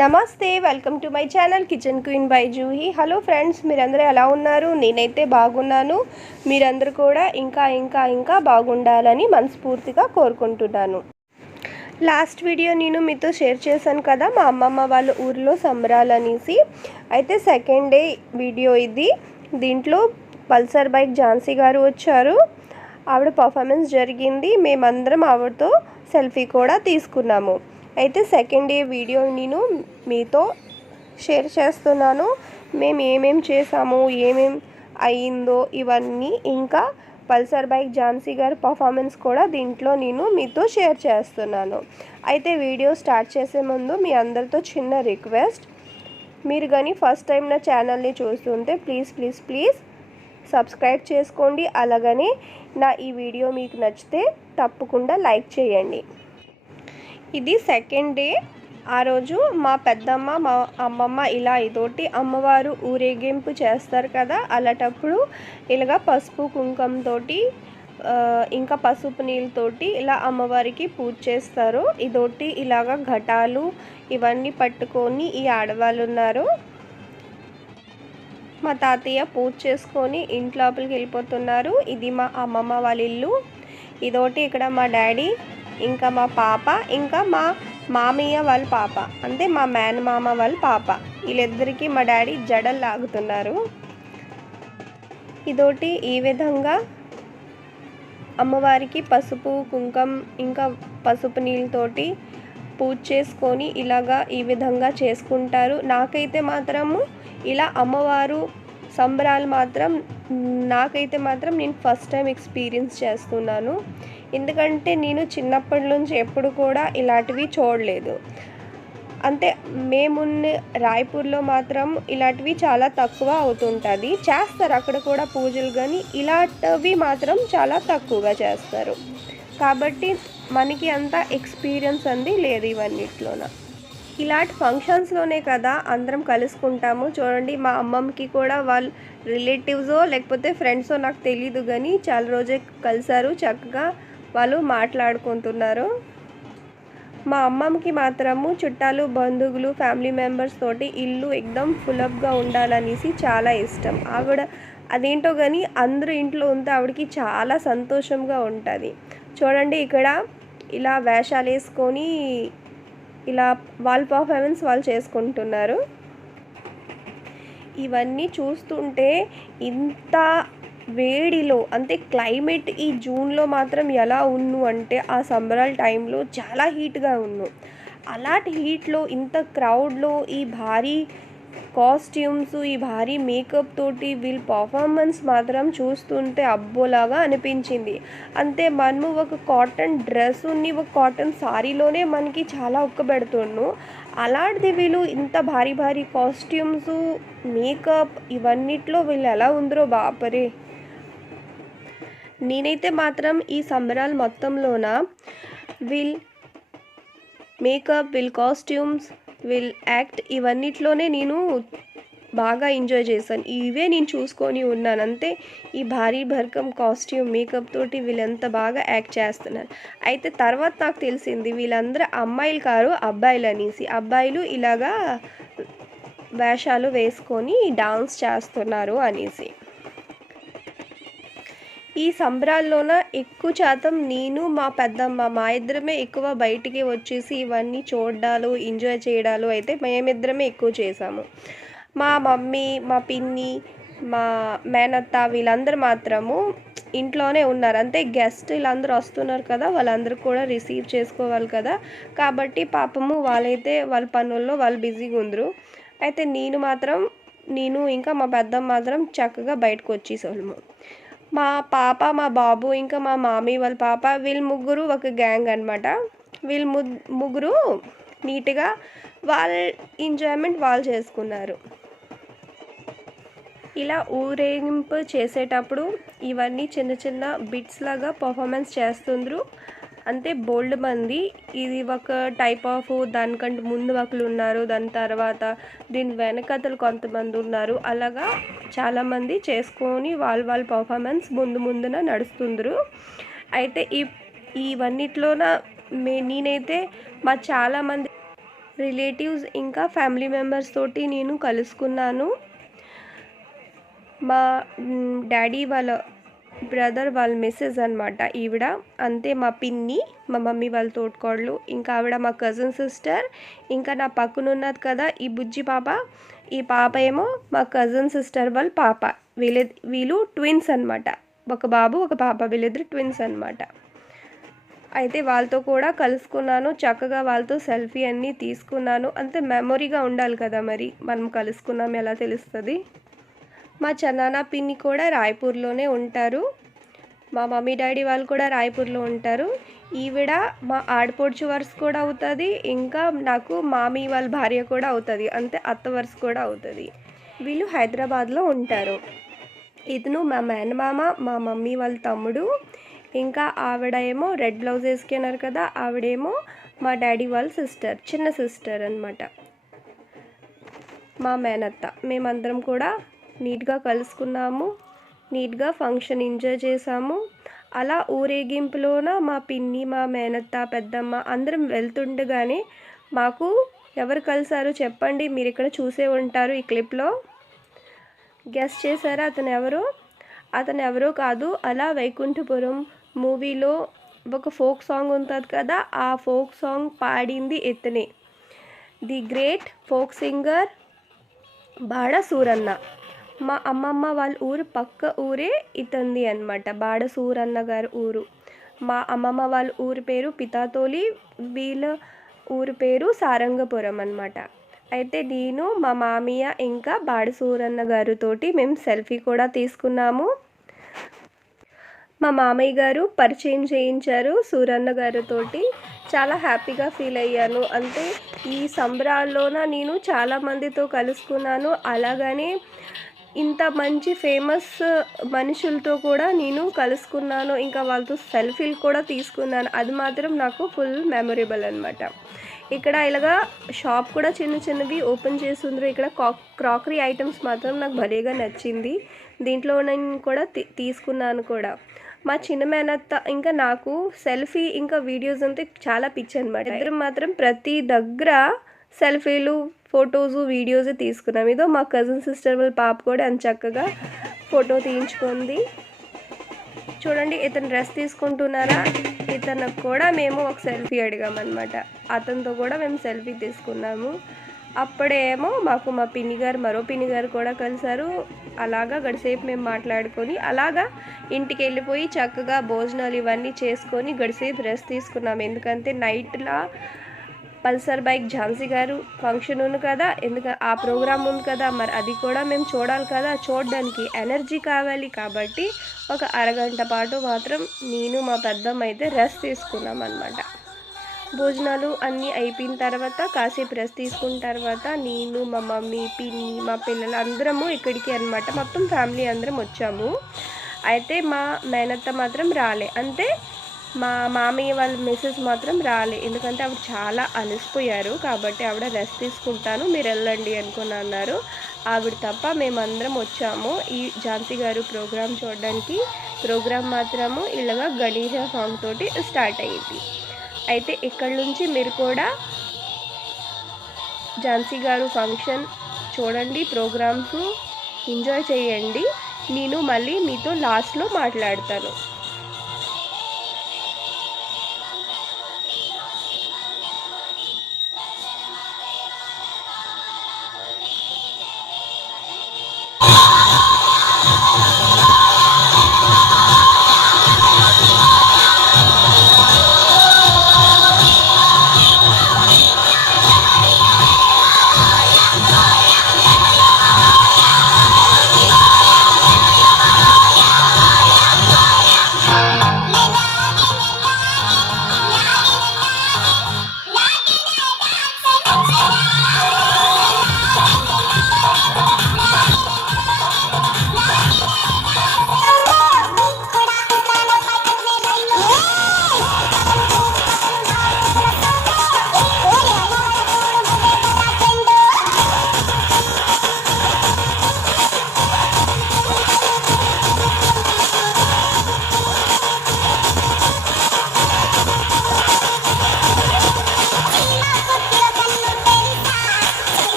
నమస్తే, welcome to my channel kitchen queen by Juhi. Hello friends, మీరందరూ ఎలా ఉన్నారు? నేనైతే బాగున్నాను. మీరందరూ కూడా ఇంకా బాగుండాలని మనస్ఫూర్తిగా కోరుకుంటున్నాను. లాస్ట్ వీడియో నేను మీతో షేర్ చేశాను కదా, మా అమ్మమ్మ వాళ్ళ ఊరిలో సంబరాలనేసి. అయితే సెకండ్ డే వీడియో ఇది. దీంట్లో పల్సర్ బైక్ ఝాన్సీ గారు వచ్చారు. ఆవిడ పర్ఫార్మెన్స్ జరిగింది. మేమందరం ఆవిడతో సెల్ఫీ కూడా తీసుకున్నాము. అయితే సెకండ్ డే వీడియో నేను మీతో షేర్ చేస్తున్నాను. మేము ఏమేం చేసాము, ఏమేం అయిందో ఇవన్నీ, ఇంకా పల్సర్ బైక్ ఝాన్సీ గారి పర్ఫార్మెన్స్ కూడా దీంట్లో నేను మీతో షేర్ చేస్తున్నాను. అయితే వీడియో స్టార్ట్ చేసే ముందు మీ అందరితో చిన్న రిక్వెస్ట్, మీరు కానీ ఫస్ట్ టైం నా ఛానల్ని చూస్తుంటే ప్లీజ్ సబ్స్క్రైబ్ చేసుకోండి. అలాగనే నా ఈ వీడియో మీకు నచ్చితే తప్పకుండా లైక్ చేయండి. ఇది సెకండ్ డే. ఆ రోజు మా పెద్దమ్మ, మా అమ్మమ్మ ఇలా ఇదోటి అమ్మవారు ఊరేగింపు చేస్తారు కదా, అలాంటప్పుడు ఇలాగా పసుపు కుంకంతోటి ఇంకా పసుపు నీళ్ళతోటి ఇలా అమ్మవారికి పూజ చేస్తారు. ఇదోటి ఇలాగా ఘటాలు ఇవన్నీ పట్టుకొని ఈ ఆడవాళ్ళు ఉన్నారు. మా తాతయ్య పూజ చేసుకొని ఇంట్లోపలికి వెళ్ళిపోతున్నారు. ఇది మా అమ్మమ్మ వాళ్ళ ఇల్లు. ఇదోటి ఇక్కడ మా డాడీ, ఇంకా మా పాప, ఇంకా మా మామయ్య వాళ్ళ పాప, అంటే మా మేనమామ వాళ్ళ పాప. వీళ్ళిద్దరికీ మా డాడీ జడలు లాగుతున్నారు. ఇదోటి ఈ విధంగా అమ్మవారికి పసుపు కుంకం ఇంకా పసుపు నీళ్ళతోటి పూజ చేసుకొని ఇలాగా ఈ విధంగా చేసుకుంటారు. నాకైతే మాత్రము ఇలా అమ్మవారు సంబరాలు నాకైతే మాత్రం నేను ఫస్ట్ టైం ఎక్స్పీరియన్స్ చేస్తున్నాను. ఎందుకంటే నేను చిన్నప్పటి నుంచి ఎప్పుడు కూడా ఇలాంటివి చూడలేదు. అంటే మేమున్న రాయ్పూర్లో మాత్రం ఇలాంటివి చాలా తక్కువ అవుతుంటుంది. చేస్తారు అక్కడ కూడా పూజలు, కానీ ఇలాంటివి మాత్రం చాలా తక్కువగా చేస్తారు. కాబట్టి మనకి అంత ఎక్స్పీరియన్స్ అంది లేదు ఇవన్నిట్లోన. ఇలాంటి ఫంక్షన్స్లోనే కదా అందరం కలుసుకుంటాము. చూడండి, మా అమ్మమ్మకి కూడా వాళ్ళ రిలేటివ్సో లేకపోతే ఫ్రెండ్సో నాకు తెలీదు, కానీ చాలా రోజే కలిసారు. చక్కగా వాళ్ళు మాట్లాడుకుంటున్నారు. మా అమ్మమ్మకి మాత్రము చుట్టాలు, బంధువులు, ఫ్యామిలీ మెంబర్స్ తోటి ఇల్లు ఎక్దమ్ ఫుల్అప్గా ఉండాలనేసి చాలా ఇష్టం. ఆవిడ అదేంటో కానీ అందరూ ఇంట్లో ఉంటే ఆవిడకి చాలా సంతోషంగా ఉంటుంది. చూడండి, ఇక్కడ ఇలా వేషాలు వేసుకొని ఇలా వాళ్ళ పర్ఫార్మెన్స్ వాళ్ళు చేసుకుంటున్నారు. ఇవన్నీ చూస్తుంటే ఇంత వేడిలో, అంటే క్లైమేట్ ఈ జూన్లో మాత్రం ఎలా ఉన్ను అంటే ఆ సంబరాల టైంలో చాలా హీట్గా ఉన్ను. అలాంటి హీట్లో ఇంత క్రౌడ్లో ఈ భారీ కాస్ట్యూమ్స్, ఈ భారీ మేకప్ తోటి వీళ్ళ పర్ఫార్మెన్స్ మాత్రం చూస్తుంటే అబ్బోలాగా అనిపించింది. అంతే, మనము ఒక కాటన్ డ్రెస్ ఉన్ని ఒక కాటన్ సారీలోనే మనకి చాలా ఉక్కబెడుతున్నాం. అలాంటిది వీళ్ళు ఇంత భారీ కాస్ట్యూమ్స్, మేకప్ ఇవన్నిట్లో వీళ్ళు ఎలా ఉందరో బాపరే. నేనైతే మాత్రం ఈ సంబరాల మొత్తంలోన వీళ్ళ మేకప్, వీళ్ళ కాస్ట్యూమ్స్, వీళ్ళ యాక్ట్ ఇవన్నిట్లోనే నేను బాగా ఎంజాయ్ చేశాను. ఇవే నేను చూసుకొని ఉన్నాను. అంతే, ఈ భారీ భర్కం కాస్ట్యూమ్, మేకప్ తోటి వీళ్ళంత బాగా యాక్ట్ చేస్తున్నారు. అయితే తర్వాత నాకు తెలిసింది వీళ్ళందరూ అమ్మాయిలు కారు, అబ్బాయిలు అనేసి. అబ్బాయిలు ఇలాగా వేషాలు వేసుకొని డాన్స్ చేస్తున్నారు అనేసి. ఈ సంబరాల్లోన ఎక్కువ శాతం నేను, మా పెద్దమ్మ, మా ఇద్దరమే ఎక్కువ బయటికి వచ్చేసి ఇవన్నీ చూడాలు, ఎంజాయ్ చేయడాలు అయితే మేమిద్దరమే ఎక్కువ చేసాము. మా మమ్మీ, మా పిన్ని, మా మేనత్త వీళ్ళందరూ మాత్రము ఇంట్లోనే ఉన్నారు. అంతే, గెస్ట్ వీళ్ళందరూ వస్తున్నారు కదా, వాళ్ళందరూ కూడా రిసీవ్ చేసుకోవాలి కదా. కాబట్టి పాపము వాళ్ళైతే వాళ్ళ పనుల్లో వాళ్ళు బిజీగా ఉందరు. అయితే నేను ఇంకా మా పెద్దమ్మ మాత్రం చక్కగా బయటకు వచ్చేసాము. మా పాప, మా బాబు, ఇంకా మా మామయ్య వాళ్ళ పాప, వీళ్ళు ముగ్గురు ఒక గ్యాంగ్ అనమాట. వీళ్ళు ముగ్గురు నీట్గా వాళ్ళ ఎంజాయ్మెంట్ వాళ్ళు చేసుకున్నారు. ఇలా ఊరేగింపు చేసేటప్పుడు ఇవన్నీ చిన్న బిట్స్ లాగా పర్ఫార్మెన్స్ చేస్తుండ్రు. అంతే, బోల్డ్ మంది. ఇది ఒక టైప్ ఆఫ్, దానికంటే ముందు ఒకరు ఉన్నారు, దాని తర్వాత దీని వెనకతలు కొంతమంది ఉన్నారు. అలాగా చాలామంది చేసుకొని వాళ్ళ పర్ఫార్మెన్స్ ముందున నడుస్తుండ్రు. అయితే ఇవన్నిట్లోన నేనైతే చాలామంది రిలేటివ్స్ ఇంకా ఫ్యామిలీ మెంబర్స్ తోటి నేను కలుసుకున్నాను. మా డాడీ వాళ్ళ బ్రదర్ వాళ్ళ మిస్సెస్ అనమాట ఈవిడ. అంతే మా పిన్ని, మా మమ్మీ వాళ్ళ తోటికోడలు, ఇంకా ఆవిడ మా కజిన్ సిస్టర్. ఇంకా నా పక్కన ఉన్నది కదా ఈ బుజ్జి పాప, ఈ పాప ఏమో మా కజిన్ సిస్టర్ వాళ్ళ పాప. వీళ్ళు ట్విన్స్ అనమాట. ఒక బాబు ఒక పాప, వీళ్ళిద్దరు ట్విన్స్ అనమాట. అయితే వాళ్ళతో కూడా కలుసుకున్నాను. చక్కగా వాళ్ళతో సెల్ఫీ అన్నీ తీసుకున్నాను. అంతే మెమొరీగా ఉండాలి కదా, మరి మనం కలుసుకున్నాం ఎలా తెలుస్తుంది. మా చందన పిన్ని కూడా రాయ్పూర్లోనే ఉంటారు. మా మమ్మీ డాడీ వాళ్ళు కూడా రాయ్పూర్లో ఉంటారు. ఈవిడ మా ఆడపడుచు వరుస కూడా అవుతుంది, ఇంకా నాకు మామీ వాళ్ళ భార్య కూడా అవుతుంది, అంతే అత్త వరుస కూడా అవుతుంది. వీళ్ళు హైదరాబాద్లో ఉంటారు. ఇతను మా మేనమామ, మా మమ్మీ వాళ్ళ తమ్ముడు. ఇంకా ఆవిడ ఏమో రెడ్ బ్లౌజ్ వేసుకున్నారు కదా, ఆవిడేమో మా డాడీ వాళ్ళ సిస్టర్, చిన్న సిస్టర్ అనమాట, మా మేనత్త. మేమందరం కూడా నీట్గా కలుసుకున్నాము, నీట్గా ఫంక్షన్ ఎంజాయ్ చేసాము. అలా ఊరేగింపులోన మా పిన్ని, మా మేనత్త, పెద్దమ్మ అందరం వెళ్తుండగానే మాకు ఎవరు కలిసారు చెప్పండి, మీరు ఇక్కడ చూసే ఉంటారు ఈ క్లిప్లో. గెస్ చేశారా అతను ఎవరు? అతను ఎవరో కాదు, అలా వైకుంఠపురం మూవీలో ఒక ఫోక్ సాంగ్ ఉంటుంది కదా, ఆ ఫోక్ సాంగ్ పాడింది ఇతనే. The great folk singer Bada Suranna. మా అమ్మమ్మ వాళ్ళ ఊరు పక్క ఊరే ఇతంది అనమాట, బాడ సూరన్న గారి ఊరు. మా అమ్మమ్మ వాళ్ళ ఊరి పేరు పితాతోలి, వీళ్ళ ఊరి పేరు సారంగపురం అనమాట. అయితే నేను మా మామయ్య ఇంకా బాడ సూరన్న గారితోటి మేము సెల్ఫీ కూడా తీసుకున్నాము. మా మామయ్య గారు పరిచయం చేయించారు సూరన్న గారితోటి. చాలా హ్యాపీగా ఫీల్ అయ్యాను. అంటే ఈ సంబరాల్లోన నేను చాలామందితో కలుసుకున్నాను, అలాగనే ఇంత మంచి ఫేమస్ మనుషులతో కూడా నేను కలుసుకున్నాను, ఇంకా వాళ్ళతో సెల్ఫీలు కూడా తీసుకున్నాను. అది మాత్రం నాకు ఫుల్ మెమొరబుల్ అనమాట. ఇక్కడ ఇలాగా షాప్ కూడా చిన్న చిన్నవి ఓపెన్ చేస్తుండ్రు. ఇక్కడ క్రాకరీ ఐటమ్స్ మాత్రం నాకు భలేగా నచ్చింది. దీంట్లో నేను కూడా తీసుకున్నాను కూడా. మా చిన్న మేనత్త ఇంకా నాకు సెల్ఫీ ఇంకా వీడియోస్ అంతే చాలా పిచ్చి అనమాట. ఇద్దరం మాత్రం ప్రతి దగ్గర సెల్ఫీలు, ఫొటోసు, వీడియోస్ తీసుకున్నాం. ఇదో మా కజిన్ సిస్టర్ వాళ్ళ పాప కూడా అంత చక్కగా ఫోటో తీయించుకుంది. చూడండి, ఇతను డ్రెస్ తీసుకుంటున్నారా, ఇతనికి కూడా మేము ఒక సెల్ఫీ అడిగామన్నమాట. అతనితో కూడా మేము సెల్ఫీ తీసుకున్నాము. అప్పుడేమో మాకు మా పిన్ని గారు, మరో పిన్ని గారు కూడా కలిసారు. అలాగా గడిసేపు మేము మాట్లాడుకొని అలాగా ఇంటికి వెళ్ళిపోయి చక్కగా భోజనాలు ఇవన్నీ చేసుకొని గడిసేపు రెస్ట్ తీసుకున్నాము. ఎందుకంటే నైట్లా పల్సర్ బైక్ ఝాన్సీ గారు ఫంక్షన్ ఉంది కదా, ఎందుకంటే ఆ ప్రోగ్రామ్ ఉంది కదా, మరి అది కూడా మేము చూడాలి కదా. చూడడానికి ఎనర్జీ కావాలి కాబట్టి ఒక అరగంట పాటు మాత్రం నేను మా పెద్దమ్మ అయితే రెస్ట్ తీసుకున్నాం అన్నమాట. భోజనాలు అన్నీ అయిపోయిన తర్వాత కాసేపు రెస్ట్ తీసుకున్న తర్వాత నేను, మా మమ్మీ, పిన్ని, మా పిల్లలు అందరము ఇక్కడికి అనమాట, మొత్తం ఫ్యామిలీ అందరం వచ్చాము. అయితే మా మేనత్త మాత్రం రాలే, అంటే మా మామయ్య వాళ్ళ మిస్సెస్ మాత్రం రాలే. ఎందుకంటే ఆవిడ చాలా అలసిపోయారు కాబట్టి ఆవిడ రెస్ట్ తీసుకుంటాను, మీరు వెళ్ళండి అనుకుని అన్నారు. ఆవిడ తప్ప మేమందరం వచ్చాము ఈ ఝాన్సీ గారు ప్రోగ్రాం చూడడానికి. ప్రోగ్రాం మాత్రము ఇలాగా గణేష సాంగ్ తోటి స్టార్ట్ అయ్యింది. అయితే ఇక్కడ నుంచి మీరు కూడా ఝాన్సీ గారు ఫంక్షన్ చూడండి, ప్రోగ్రామ్స్ ఎంజాయ్ చేయండి. నేను మళ్ళీ మీతో లాస్ట్లో మాట్లాడతాను.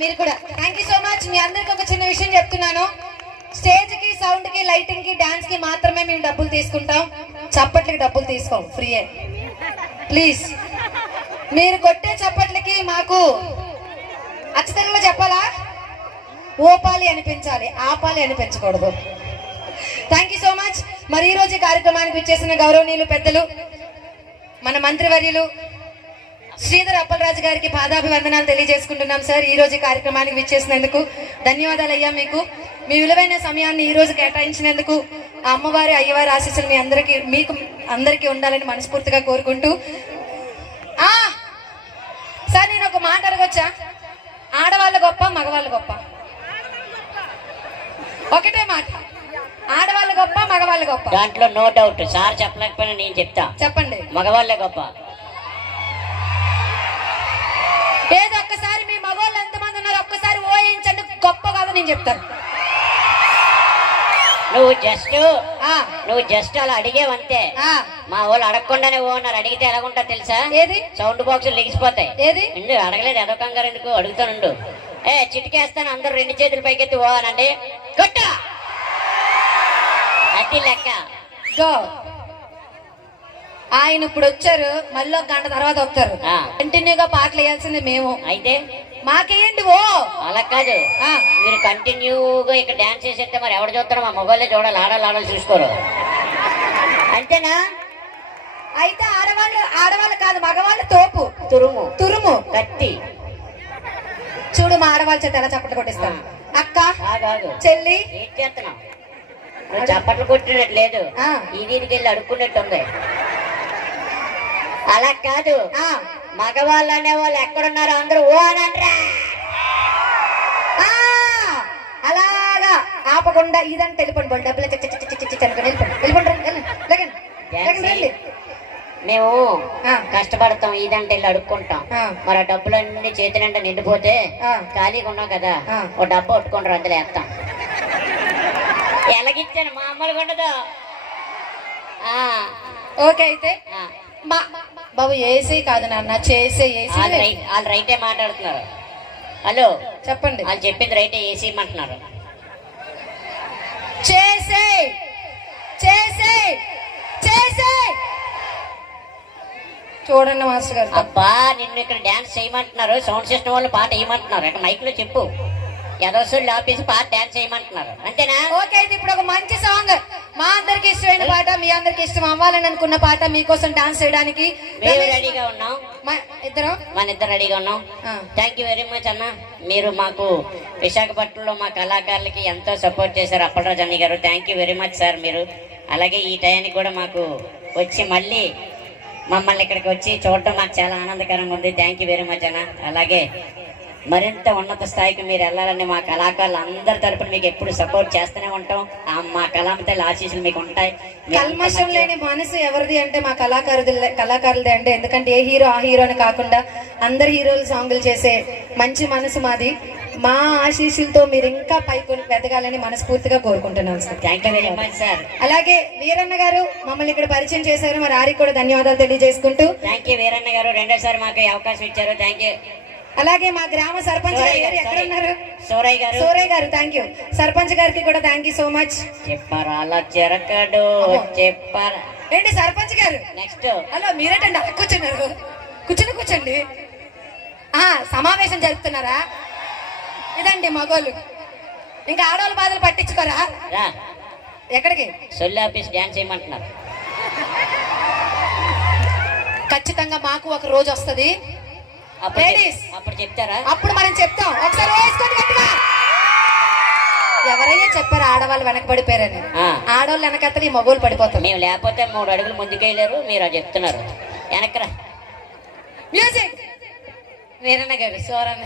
మీరు కూడా థ్యాంక్ యూ సో మచ్. మీ అందరికి ఒక చిన్న విషయం చెప్తున్నాను. స్టేజ్ కి, సౌండ్ కి, లైటింగ్ కి, డాన్స్ కి మాత్రమే మేము డబ్బులు తీసుకుంటాం. చప్పట్లకి డబ్బులు తీసుకోం, ఫ్రీయే. ప్లీజ్ మీరు కొట్టే చప్పట్లకి మాకు అచ్చతెలుగులో చెప్పాలా, ఓపాలి అనిపించాలి, ఆపాలి అనిపించకూడదు. Thank you so much. మరి ఈ రోజు కార్యక్రమానికి విచ్చేసిన గౌరవనీయులు పెద్దలు మన మంత్రివర్యులు శ్రీధర్ అప్పలరాజు గారికి పాదాభివందనాలు తెలియజేసుకుంటున్నాం. సార్, ఈ రోజు కార్యక్రమానికి విచ్చేసినందుకు ధన్యవాదాలు అయ్యా. మీకు మీ విలువైన సమయాన్ని ఈ రోజు కేటాయించినందుకు ఆ అమ్మవారి అయ్యవారి ఆశీస్సులు మీకు అందరికీ ఉండాలని మనస్ఫూర్తిగా కోరుకుంటూ, సార్ నేను ఒక మాట అడగొచ్చా? ఆడవాళ్ళ గొప్ప, మగవాళ్ళు గొప్ప? ఒకటే మాట, ఆడవాళ్ళు గొప్ప, మగవాళ్ళు గొప్ప? దాంట్లో నో డౌట్. సార్ చెప్పలేకపోయినా నేను చెప్తా. చెప్పండి. మగవాళ్ళే గొప్ప. ఏదో ఒక్కసారి మీ మగవాళ్ళు ఎంతమంది ఉన్నారు ఒక్కసారి ఓయించండి. గొప్ప కాదు నేను చెప్తాను. నువ్వు జస్ట్ అలా అడిగేవంతే. మా వాళ్ళు అడగకుండానే ఓ అన్నారు. అడిగితే ఎలాగుంటా తెలుసా? ఏది? సౌండ్ బాక్సులు లెగిసిపోతాయి. ఏది? అడగలేదు, ఏదో కంగారు ఎందుకు, అడుగుతానుండు. చిటికేస్తాను, అందరూ 2 చేతులు పైకెత్తి ఓ అనండి. కొట్ట అది లెక్క. గో. ఆయన ఇప్పుడు వచ్చారు, మళ్ళీ 1 గంట తర్వాత వస్తారు. కంటిన్యూగా పాటలు వేయాల్సింది మేము. అయితే మాకేంటి ఓ అలా కాదు. మీరు కంటిన్యూగా ఇక్కడ డాన్స్ చేసేస్తే మరి ఎవరు చూస్తారో? మా మొబైల్లో చూడాలి. ఆడాలి చూసుకోరు, అంతేనా? అయితే ఆడవాళ్ళు కాదు, మగవాళ్ళు తోపు, తురుము కత్తి. చూడు మా ఆడవాళ్ళ చేత ఎలా చప్పట్లు కొట్టిస్తాను. అక్క, చెల్లి, ఏం చేస్తున్నావు? నువ్వు చప్పట్లు కొట్టినట్టు లేదు, ఈ వీధికి వెళ్ళి అడుక్కున్నట్టు ఉంది. అలా కాదు, మగవాళ్ళు అనే వాళ్ళు ఎక్కడున్నారో అందరూ ఓ అనండ్రా. అలాగా ఆపకుండా ఇదంటే వెళ్ళిపోండి, డబ్బులు వెళ్ళిపోండి. మేము కష్టపడతాం, ఇదంటే వెళ్ళి అడుక్కుంటాం. మరి ఆ డబ్బులన్నీ చేతినంటే నిండిపోతే ఖాళీగా ఉన్నాం కదా, ఓ డబ్బు కొట్టుకుంటారు, అందులో వేస్తాం. ఎలాగిచ్చాను మామూలుగా ఉండదు. ఓకే, అయితే బాబు ఏసీ కాదు నాన్న, చేసే ఏసీ. వాళ్ళు రైటే మాట్లాడుతున్నారు. హలో చెప్పండి. వాళ్ళు చెప్పింది రైటే, ఏసీ అంటున్నారు. చేసే చేసే చేసే చూడండి మాస్టర్ గారు. అబ్బా, నిన్ను ఇక్కడ డాన్స్ చేయమంటున్నారు. సౌండ్ సిస్టమ్ వాళ్ళు పాట వేయమంటున్నారు. ఇక్కడ మైక్ లో చెప్పు, యదోసుళ్ళు ఆపేసి పాట డాన్స్ చేయమంటున్నారు, అంతేనా? ఓకే, అయితే ఇప్పుడు ఒక మంచి సాంగ్, మా అందరికి ఇష్టమైన పాట, మీ అందరికి ఇష్టం అవ్వాలని అనుకున్న పాట మీకోసం డాన్స్ చేయడానికి రెడీగా ఉన్నాం. మన ఇద్దరు రెడీగా ఉన్నాం. థ్యాంక్ యూ వెరీ మచ్ అన్న. మీరు మాకు విశాఖపట్నంలో మా కళాకారులకి ఎంతో సపోర్ట్ చేశారు. అప్పలరాజు అన్న గారు, thank you very much sir. మీరు అలాగే ఈ టయానికి కూడా మాకు వచ్చి మళ్ళీ మమ్మల్ని ఇక్కడికి వచ్చి చూడటం మాకు చాలా ఆనందకరంగా ఉంది. థ్యాంక్ యూ వెరీ మచ్ అన్న. అలాగే మరింత ఉన్నత స్థాయికి మీరు వెళ్ళాలని మా కళాకారులు అందరి తరపున మీకు ఎప్పుడు సపోర్ట్ చేస్తూనే ఉంటాం. మా కళామతల్లి ఆశీస్సులు మీకు ఉంటాయి. కల్మషం లేని మనసు ఎవరిది అంటే మా కళాకారులదే అంటే, ఎందుకంటే ఏ హీరో ఆ హీరో అని కాకుండా అందరు హీరోలు సాంగులు చేసే మంచి మనసు మాది. మా ఆశీస్సులతో మీరు ఇంకా పైకి ఎదగాలని మనస్ఫూర్తిగా కోరుకుంటున్నాం sir. Thank you very much sir. అలాగే వీరన్న గారు మమ్మల్ని ఇక్కడ పరిచయం చేశారు, మరి ఆరికి కూడా ధన్యవాదాలు తెలియజేసుకుంటూ. థ్యాంక్ యూ వీరన్న గారు, రెండోసారి మాకు అవకాశం ఇచ్చారు. Thank you. అలాగే మా గ్రామ సర్పంచ్ గారు ఎక్కడ ఉన్నారు? సూరయ్య గారు, థ్యాంక్ యూ. సర్పంచ్ గారికి కూడా థ్యాంక్ యూ సో మచ్. చెప్పారా అలా చెరకడు చెప్పారా ఏంటి సర్పంచ్ గారు? నెక్స్ట్ హలో, మీరేటండి కూర్చున్నారు? కూర్చోండి. సమావేశం జరుపుతున్నారా? ఇదండి మగోళ్ళు. ఇంకా ఆడవాళ్ళ బాధలు పట్టించుకోరా? ఎక్కడికి? సొల్లి ఆఫీస్ డాన్స్ చేయమంటున్నారు. ఖచ్చితంగా మాకు ఒక రోజు వస్తుంది. అప్పుడు చెప్తారా? అప్పుడు మనం చెప్తాం. ఒకసారి ఎవరైనా చెప్పారు ఆడవాళ్ళు వెనకబడిపోయారని? ఆడవాళ్ళు వెనకత్తలు ఈ మగోళ్ళు పడిపోతాం. మేము లేకపోతే 3 అడుగులు ముందుకెళ్ళారు, మీరు అది చెప్తున్నారు. వెనకరా మ్యూజిక్. వీరన్న గారు సోరన్న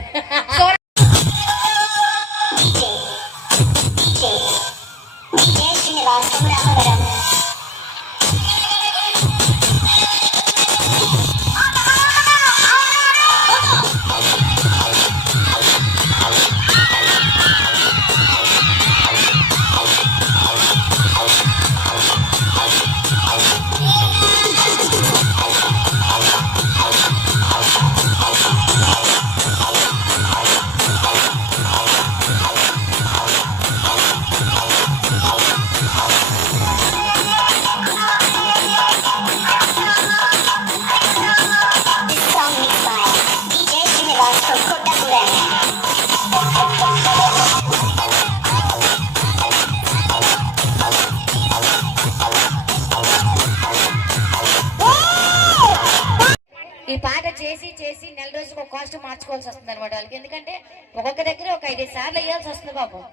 ఈ పాట చేసి చేసి నెల రోజులకు ఒక కాస్ట్యూమ్ మార్చుకోవాల్సి వస్తుంది అనమాట వాళ్ళకి. ఎందుకంటే ఒక్కొక్క దగ్గర ఒక 5 సార్లు వేయాల్సి వస్తుంది పాపం.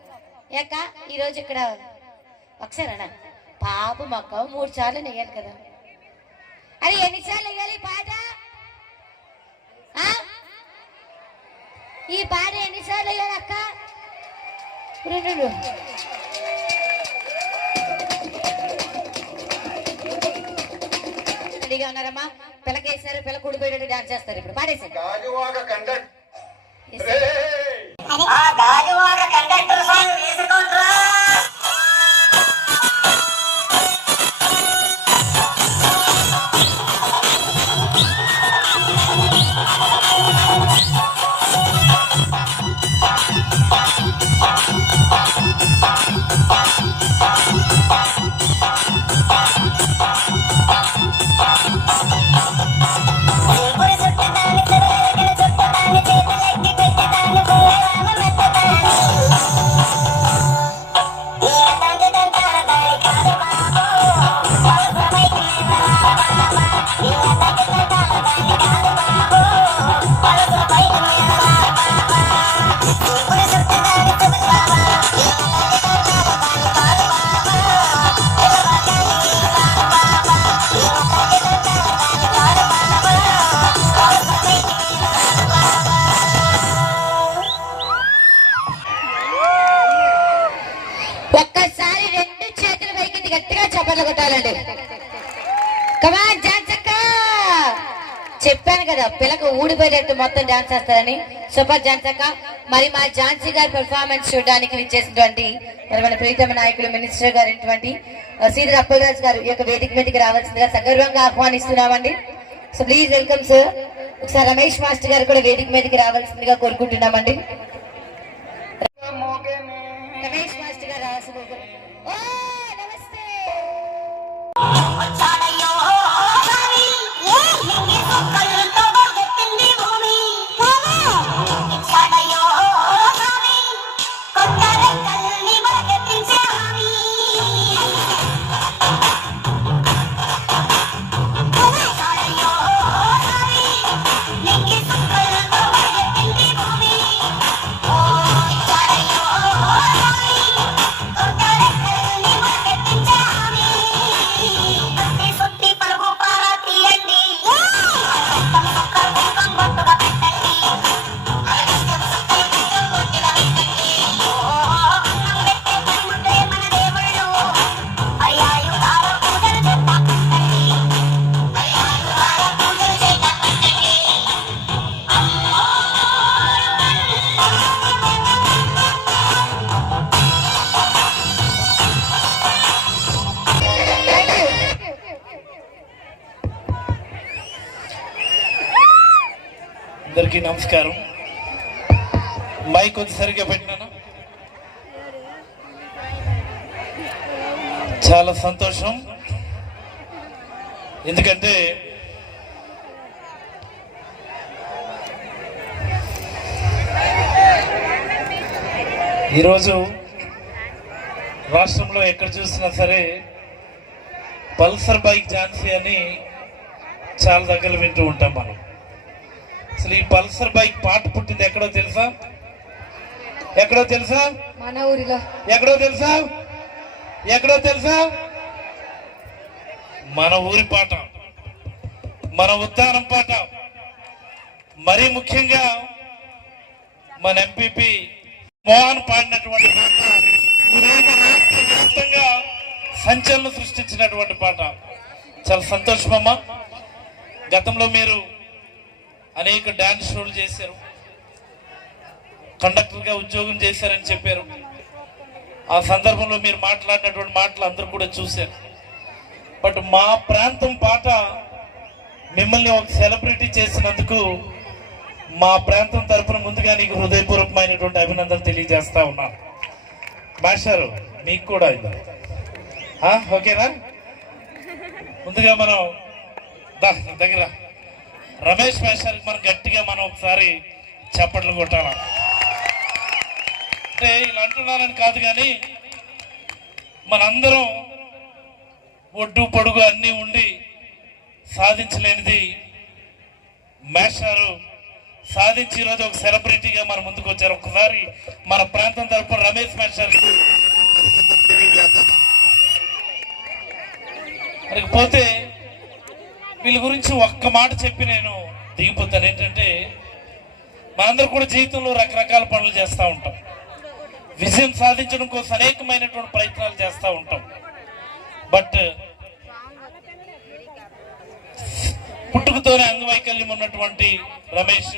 యాక ఈరోజు ఇక్కడ ఒకసారి పాపం అక్క 3 సార్లు వేయాలి కదా. అది ఎన్నిసార్లు వేయాలి పాట? ఈ పాట ఎన్నిసార్లు వేయాలి అక్క? 2 రెడీగా ఉన్నారమ్మా? పిల్లకేసారు, పిల్ల కూడిపోయేటట్టు డాన్స్ చేస్తారు. ఇప్పుడు పాడేసారు. ఒక్కసారి 2 చేతులు పైకి గట్టిగా చప్పట్లు కొట్టాలండి. కమాన్ ఝాన్సీ అక్క. చెప్పాను కదా పిల్లకు ఊడిపోయేటట్టు మొత్తం డాన్స్ చేస్తారని. సూపర్ ఝాన్సీ అక్క. మరి మా ఝాన్సీ గారి పెర్ఫార్మెన్స్ చూడడానికి విచ్చేసినటువంటి మరి మన ప్రీతమ నాయకులు మినిస్టర్ గారు శ్రీధర్ అప్పలరాజు గారు ఈ యొక్క వేదిక మీదకి రావాల్సిందిగా సగర్వంగా ఆహ్వానిస్తున్నామండి. So please welcome sir. ఒకసారి రమేష్ మాస్టర్ గారు కూడా వేదిక మీదకి రావాల్సిందిగా కోరుకుంటున్నామండి. రమేష్ మాస్టర్ గారు రావాల్సిందిగా. నమస్తే. అందరికీ నమస్కారం. మైక్ కొంచెం సరిగ్గా పెట్టినాను. చాలా సంతోషం. ఎందుకంటే ఈరోజు రాష్ట్రంలో ఎక్కడ చూసినా సరే పల్సర్ బైక్ ఝాన్సీ అని చాలా దగ్గర వింటూ ఉంటాం మనం. అసలు ఈ పల్సర్ బైక్ పాట పుట్టింది ఎక్కడో తెలుసా? ఎక్కడో తెలుసా? మన ఊరిలో. ఎక్కడో తెలుసా? ఎక్కడో తెలుసా? మన ఊరి పాట, మన ఉద్దానం పాట. మరీ ముఖ్యంగా మన ఎంపీపీ మోహన్ పాడినటువంటి పాట ఈరోజు రాష్ట్ర వ్యాప్తంగా సంచలనం సృష్టించినటువంటి పాట. చాలా సంతోషమమ్మా. గతంలో మీరు అనేక డాన్స్ షోలు చేశారు, కండక్టర్గా ఉద్యోగం చేశారని చెప్పారు. ఆ సందర్భంలో మీరు మాట్లాడినటువంటి మాటలు అందరూ కూడా చూశారు. బట్ మా ప్రాంతం పాట మిమ్మల్ని ఒక సెలబ్రిటీ చేసినందుకు మా ప్రాంతం తరఫున ముందుగా నీకు హృదయపూర్వకమైనటువంటి అభినందనలు తెలియజేస్తా ఉన్నాను. మాస్టారు మీకు కూడా ఇది ఓకేనా? ముందుగా మనం దగ్గర రమేష్ మాస్టర్కి మనం గట్టిగా మనం ఒకసారి చప్పట్లు కొట్టాల. అంటే ఇలా అంటున్నానని కాదు, కానీ మనందరం ఒడ్డు పొడుగు అన్నీ ఉండి సాధించలేనిది మేషారు సాధించి ఈరోజు ఒక సెలబ్రిటీగా మన ముందుకు వచ్చారు. ఒక్కసారి మన ప్రాంతం తరపున రమేష్ మేషార్కి పోతే వీళ్ళ గురించి ఒక్క మాట చెప్పి నేను దిగిపోతాను. ఏంటంటే మనందరూ కూడా జీవితంలో రకరకాల పనులు చేస్తూ ఉంటాం. విజయం సాధించడం కోసం అనేకమైనటువంటి ప్రయత్నాలు చేస్తూ ఉంటాం. బట్ పుట్టుకతోనే అంగవైకల్యం ఉన్నటువంటి రమేష్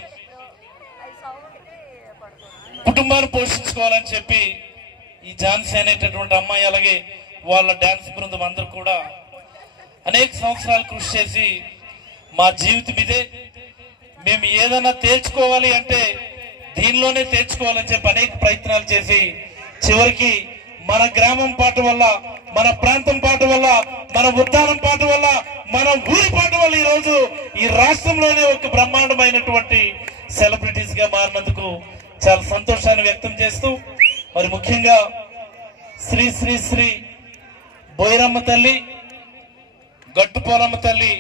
కుటుంబాన్ని పోషించుకోవాలని చెప్పి ఈ ఝాన్సీ అనేటటువంటి అమ్మాయి అలాగే వాళ్ళ డాన్స్ బృందం అందరూ కూడా అనేక సంవత్సరాలు కృషి చేసి మా జీవితం ఇదే, మేము ఏదైనా తేల్చుకోవాలి అంటే దీనిలోనే తేల్చుకోవాలని చెప్పి అనేక ప్రయత్నాలు చేసి చివరికి మన గ్రామం పాట వల్ల, మన ప్రాంతం పాట వల్ల, మన ఉద్దానం పాట వల్ల, మన ఊరి పాట వల్ల ఈరోజు ఈ రాష్ట్రంలోనే ఒక బ్రహ్మాండమైనటువంటి సెలబ్రిటీస్ గా మారినందుకు చాలా సంతోషాన్ని వ్యక్తం చేస్తూ, మరి ముఖ్యంగా శ్రీ శ్రీ శ్రీ బోయిరమ్మ తల్లి, గట్టుపోలమ్మ తల్లి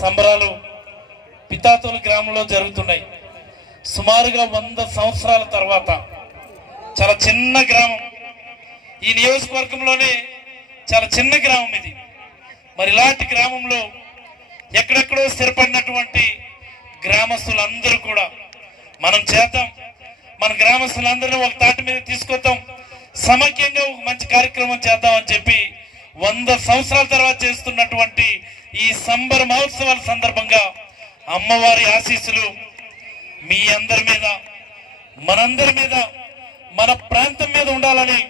సంబరాలు పితాతోలు గ్రామంలో జరుగుతున్నాయి. సుమారుగా 100 సంవత్సరాల తర్వాత చాలా చిన్న గ్రామం, ఈ నియోజకవర్గంలోనే చాలా చిన్న గ్రామం ఇది. మరి ఇలాంటి గ్రామంలో ఎక్కడెక్కడో స్థిరపడినటువంటి గ్రామస్తులందరూ కూడా మనం చేద్దాం, మన గ్రామస్తులందరినీ ఒక తాటి మీద తీసుకొద్దాం, సమైక్యంగా ఒక మంచి కార్యక్రమం చేద్దాం అని చెప్పి 100 సంవత్సరాల తర్వాత చేస్తున్నటువంటి ఈ సంబర మహోత్సవాల సందర్భంగా అమ్మవారి ఆశీస్సులు మీ అందరి మీద, మనందరి మీద, మన ప్రాంతం మీద ఉండాలని,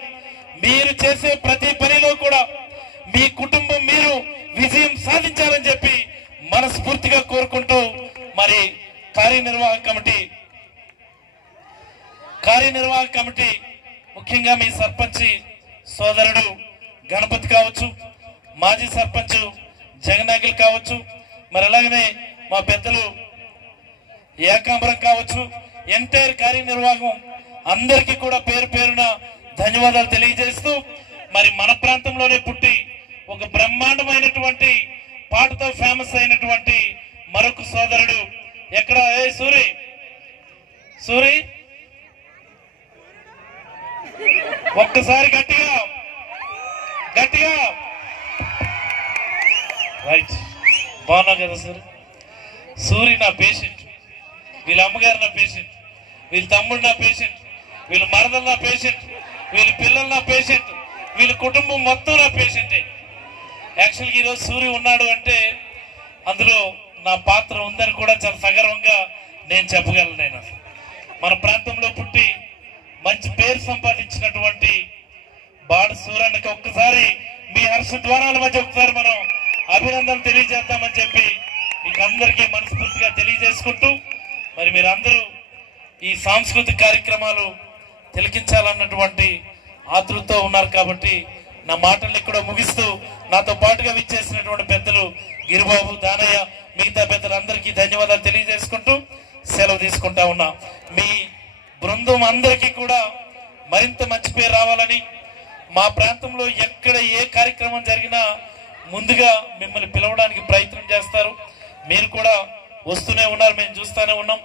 మీరు చేసే ప్రతి పనిలో కూడా మీ కుటుంబం మీరు విజయం సాధించాలని చెప్పి మనస్ఫూర్తిగా కోరుకుంటూ, మరి కార్యనిర్వాహక కమిటీ ముఖ్యంగా మీ సర్పంచ్ సోదరుడు గణపతి కావచ్చు, మాజీ సర్పంచ్ జగనాగిల్ కావచ్చు, మరి అలాగనే మా పెద్దలు ఏకాంబరం కావచ్చు, ఎంటైర్ కార్యనిర్వాహకం అందరికీ కూడా పేరు పేరున ధన్యవాదాలు తెలియజేస్తూ, మరి మన ప్రాంతంలోనే పుట్టి ఒక బ్రహ్మాండమైనటువంటి పాటతో ఫేమస్ అయినటువంటి మరొక సోదరుడు ఎక్కడ, సూరి ఒక్కసారి గట్టిగా రైట్, బాగున్నా కదా సార్? సూరి నా పేషెంట్, వీళ్ళ అమ్మగారు నా పేషెంట్, వీళ్ళ తమ్ముడు నా పేషెంట్, వీళ్ళ మరదలు నా పేషెంట్, వీళ్ళ పిల్లలు నా పేషెంట్, వీళ్ళ కుటుంబం మొత్తం నా పేషెంటే. యాక్చువల్గా ఈరోజు సూరి ఉన్నాడు అంటే అందులో నా పాత్ర ఉందని కూడా చాలా సగర్వంగా నేను చెప్పగలను. నేను మన ప్రాంతంలో పుట్టి మంచి పేరు సంపాదించినటువంటి బాడు సూరన్నకి ఒక్కసారి మీ హర్ష ద్వారాల మధ్య ఒకసారి మనం అభినందనలు తెలియజేద్దామని చెప్పి మీకు అందరికీ మనస్ఫూర్తిగా తెలియజేసుకుంటూ, మరి మీరందరూ ఈ సాంస్కృతిక కార్యక్రమాలు తిలకించాలన్నటువంటి ఆతృతతో ఉన్నారు కాబట్టి నా మాటల్ని ఇక్కడ ముగిస్తూ, నాతో పాటుగా విచ్చేసినటువంటి పెద్దలు గిరిబాబు, దానయ్య, మిగతా పెద్దలందరికీ ధన్యవాదాలు తెలియజేసుకుంటూ సెలవు తీసుకుంటా ఉన్నా. మీ బృందం అందరికీ కూడా మరింత మంచి పేరు రావాలని, మా ప్రాంతంలో ఎక్కడ ఏ కార్యక్రమం జరిగినా ముందుగా మిమ్మల్ని పిలవడానికి ప్రయత్నం చేస్తారు. మీరు కూడా వస్తూనే ఉన్నారు, మేము చూస్తూనే ఉన్నాం.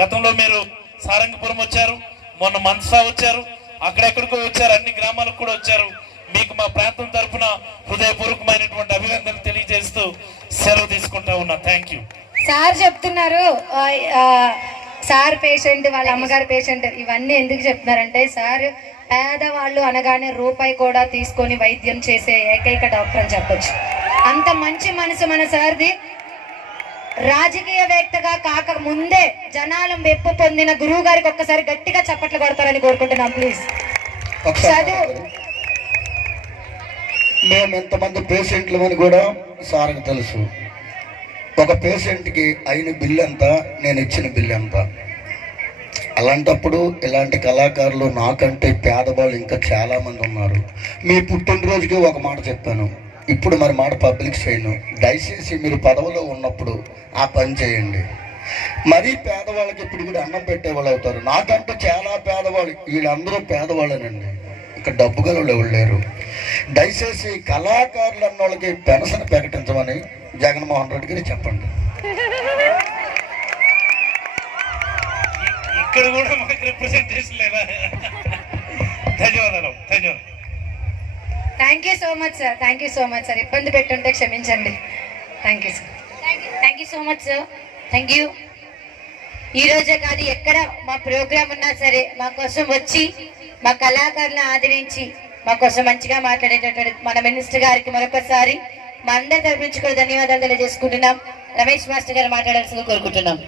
గతంలో మీరు సారంగపురం వచ్చారు, మొన్న మనసా వచ్చారు, అక్కడెక్కడికో వచ్చారు, అన్ని గ్రామాలకు కూడా వచ్చారు. మీకు మా ప్రాంతం తరఫున హృదయపూర్వకమైనటువంటి అభినందనలు తెలియజేస్తూ సెలవు తీసుకుంటా ఉన్నా. Thank you. సార్ చెప్తున్నారు సార్ పేషెంట్, వాళ్ళ అమ్మగారు పేషెంట్, ఇవన్నీ ఎందుకు చెప్తున్నారంటే సార్ పేదవాళ్ళు అనగానే రూపాయి కూడా తీసుకొని వైద్యం చేసే ఏకైక డాక్టర్ అని చెప్పొచ్చు. అంత మంచి మనసు మన సార్ది. రాజకీయవేత్తగా కాక ముందే జనాలు మెప్పు పొందిన గురువు గారికి ఒక్కసారి గట్టిగా చప్పట్లు కొడతారని కోరుకుంటున్నాం ప్లీజ్. చదువు మేము ఎంతమంది పేషెంట్లు అని కూడా సార్కి తెలుసు. ఒక పేషెంట్కి అయిన బిల్లు ఎంత, నేను ఇచ్చిన బిల్లు ఎంత. అలాంటప్పుడు ఇలాంటి కళాకారులు నాకంటే పేదవాళ్ళు ఇంకా చాలామంది ఉన్నారు. మీ పుట్టినరోజుకి ఒక మాట చెప్పాను, ఇప్పుడు మరి మాట పబ్లిక్ చేయను. దయచేసి మీరు పదవిలో ఉన్నప్పుడు ఆ పని చేయండి. మరీ పేదవాళ్ళకి ఇప్పుడు కూడా అన్నం పెట్టేవాళ్ళు అవుతారు. నాకంటే చాలా పేదవాళ్ళు, వీళ్ళందరూ పేదవాళ్ళేనండి, ఇంకా డబ్బు గలవాళ్ళు ఎవరు లేరు. దయచేసి కళాకారులు అన్న వాళ్ళకి పెన్షన్ ప్రకటించమని జగన్మోహన్ రెడ్డి గారు చెప్పండి. ఇక్కడ కూడా మనకి రిప్రజెంటేషన్ లేదా? ధన్యవాదాలు. Thank you so much sir. Thank you so much sir. ఇబ్బంది పెట్టుంటే క్షమించండి. Thank you sir. Thank you so much sir. Thank you. ఈ రోజే కాదు, ఎక్కడ మా ప్రోగ్రామ్ ఉన్నా సరే మా కోసం వచ్చి మా కళాకారులను ఆదరించి మా కోసం మంచిగా మాట్లాడేటటువంటి మన మినిస్టర్ గారికి మరొకసారి మా అందరి తరపు నుంచి కూడా ధన్యవాదాలు తెలియజేసుకుంటున్నాం. రమేష్ మాస్టర్ గారు మాట్లాడాల్సిందిగా కోరుకుంటున్నాం.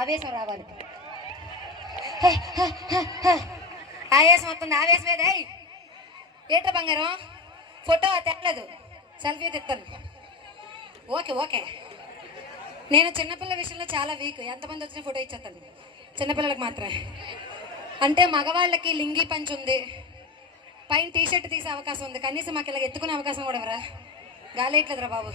ఆవేశం రావాలి. ఆవేశం వస్తుంది. ఆవేశం ఏదే ఏట బంగారం ఫోటో తెప్పలేదు, సెల్ఫీ తెస్తాను. ఓకే. నేను చిన్నపిల్లల విషయంలో చాలా వీక్. ఎంతమంది వచ్చిన ఫోటో ఇచ్చేస్తాను, చిన్నపిల్లలకు మాత్రమే. అంటే మగవాళ్ళకి లింగి పంచ్ ఉంది, పైన టీషర్ట్ తీసే అవకాశం ఉంది, కనీసం మాకు ఇలా ఎత్తుకునే అవకాశం కూడా ఎవరా గాలేయట్లేదురా బాబు.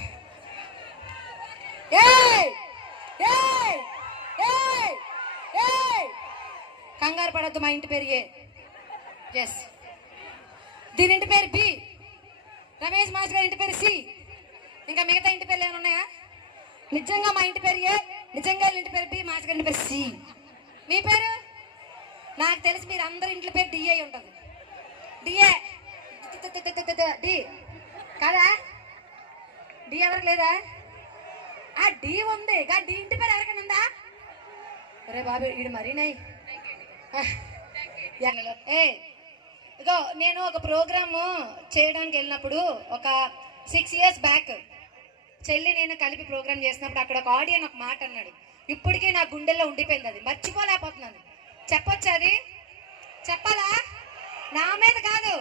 కంగారు పడద్దు. మా ఇంటి పేరు ఏ. ఎస్, దీని ఇంటి పేరు బి. రమేష్ మాస్టర్ గారి ఇంటి పేరు సి. ఇంకా మిగతా ఇంటి పేర్లు ఏమైనా ఉన్నాయా? నిజంగా మా ఇంటి పేరు ఏ, నిజంగా ఇంటి పేరు బి, మాస్టర్ గారి ఇంటి పేరు సి. మీ పేరు? నాకు తెలిసి మీరు అందరి ఇంటి పేరు డిఏ ఉంటుంది. డిఏ డి కాదా? డి ఎవరికి లేదా? ఆ డి ఉంది. డి ఇంటి పేరు ఎవరికైనా ఉందా? అరే బాబు ఈడు మరీనాయి. ఇదో నేను ఒక ప్రోగ్రాము చేయడానికి వెళ్ళినప్పుడు ఒక 6 years బ్యాక్ చెల్లి నేను కలిపి ప్రోగ్రామ్ చేసినప్పుడు అక్కడ ఒక ఆడియన్ ఒక మాట అన్నాడు. ఇప్పటికీ నా గుండెల్లో ఉండిపోయింది. అది మర్చిపోలేకపోతున్నాను. చెప్పొచ్చు? అది చెప్పాలా? నా మీద కాదు,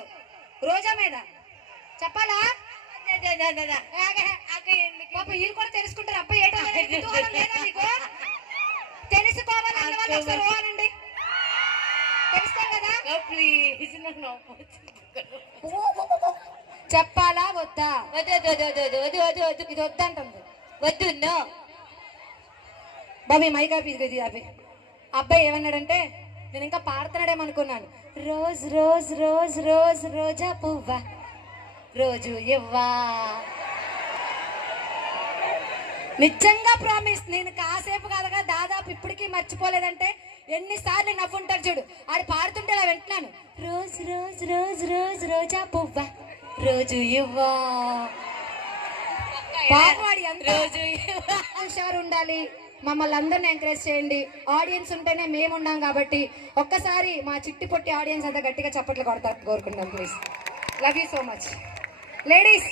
రోజా మీద చెప్పాలా? పాప వీళ్ళు కూడా తెలుసుకుంటారు. అబ్బాయి ఏటో లేదా మీకు తెలుసుకోవాలన్న వాళ్ళు ఒకసారి ఓనండి. తెలుస్తారు కదా? ప్లీజ్ చెప్పాలా వద్దా? ఇది వద్దంటుంది. వద్దు బాబీ మైకాపి అవి. అబ్బాయి ఏమన్నాడంటే నేను ఇంకా పాడుతున్నాడేమనుకున్నాను. రోజ్ రోజ్ రోజ్ రోజ్ రోజా పువ్వా రోజు ఇవ్వా. నిజంగా ప్రామిస్, నేను కాసేపు కాదుగా దాదాపు ఇప్పటికీ మర్చిపోలేదంటే ఎన్నిసార్లు నవ్వుంటారు చూడు. ఆడు పాడుతుంటే ఇలా వింటున్నాను. రోజ్ రోజ్ రోజ్ రోజ్ రోజా పువ్వా రోజు ఇవ్వా. పాపవాడి ఎంత రోజు హుషారు ఉండాలి. మమ్మల్ని అందరిని ఎంకరేజ్ చేయండి. ఆడియన్స్ ఉంటేనే మేము ఉన్నాం కాబట్టి ఒక్కసారి మా చిట్టి పొట్టి ఆడియన్స్ అంతా గట్టిగా చప్పట్లు కొడతారు కోరుకుంటాం please. Love you so much ladies.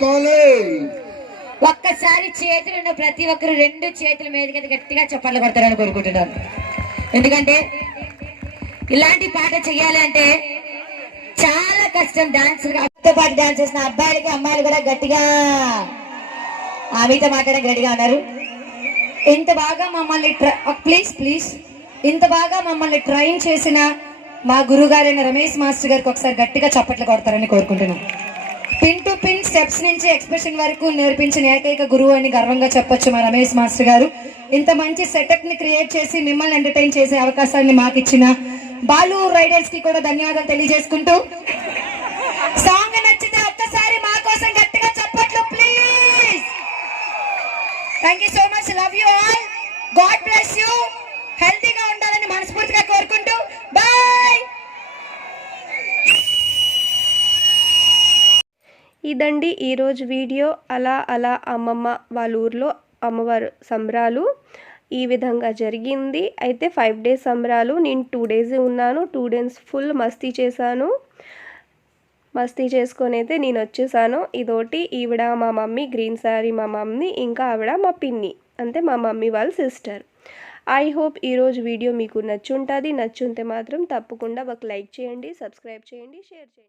చేసుకోవాలి. ఒక్కసారి చేతులు ఉన్న ప్రతి ఒక్కరు 2 చేతుల మీదకి గట్టిగా చప్పట్లు కొడతారని కోరుకుంటున్నాను. ఎందుకంటే ఇలాంటి పాట చెయ్యాలి అంటే చాలా కష్టం. డాన్సులతో పాటు డాన్స్ చేసిన అబ్బాయిలకి అమ్మాయిలు కూడా గట్టిగా మీతో మాట్లాడడం గట్టిగా ఉన్నారు. ఇంత బాగా మమ్మల్ని ప్లీజ్ ఇంత బాగా మమ్మల్ని ట్రైన్ చేసిన మా గురుగారైన రమేష్ మాస్టర్ గారికి ఒకసారి గట్టిగా చప్పట్లు కొడతారని కోరుకుంటున్నాను. పిన్ టు పిన్ స్టెప్స్ నుంచి ఎక్స్ప్రెషన్ వరకు నేర్పించిన ఏకైక గురువు అని గర్వంగా చెప్పొచ్చు మా రమేష్ మాస్టర్ గారు. ఇంత మంచి సెటప్ ని క్రియేట్ చేసి మిమ్మల్ని ఎంటర్టైన్ చేసే అవకాశాన్ని మాకు ఇచ్చిన బాలు రైడర్స్ కి కూడా ధన్యవాదాలు తెలియజేసుకుంటూ, సాంగ్ నచ్చితే ఒక్కసారి మా కోసం గట్టిగా చప్పట్లు please. Thank you so much. Love you all. God bless you. హెల్తీగా ఉండాలని మనస్ఫూర్తిగా కోరుకుంటూ బాయ్. ఇదండి ఈరోజు వీడియో. అలా అమ్మమ్మ వాళ్ళ ఊర్లో అమ్మవారు సంబరాలు ఈ విధంగా జరిగింది. అయితే 5 డేస్ సంబరాలు. నేను 2 డేస్ ఉన్నాను. 2 డేస్ ఫుల్ మస్తీ చేశాను. మస్తీ చేసుకొని అయితే నేను వచ్చేసాను. ఇదోటి ఈవిడ మా మమ్మీ, గ్రీన్ శారీ మా మమ్మీ, ఇంకా ఆవిడ మా పిన్ని, అంటే మా మమ్మీ వాళ్ళ సిస్టర్. ఐ హోప్ ఈరోజు వీడియో మీకు నచ్చుంటుంది. నచ్చుంటే మాత్రం తప్పకుండా ఒక లైక్ చేయండి, సబ్స్క్రైబ్ చేయండి, షేర్ చేయండి.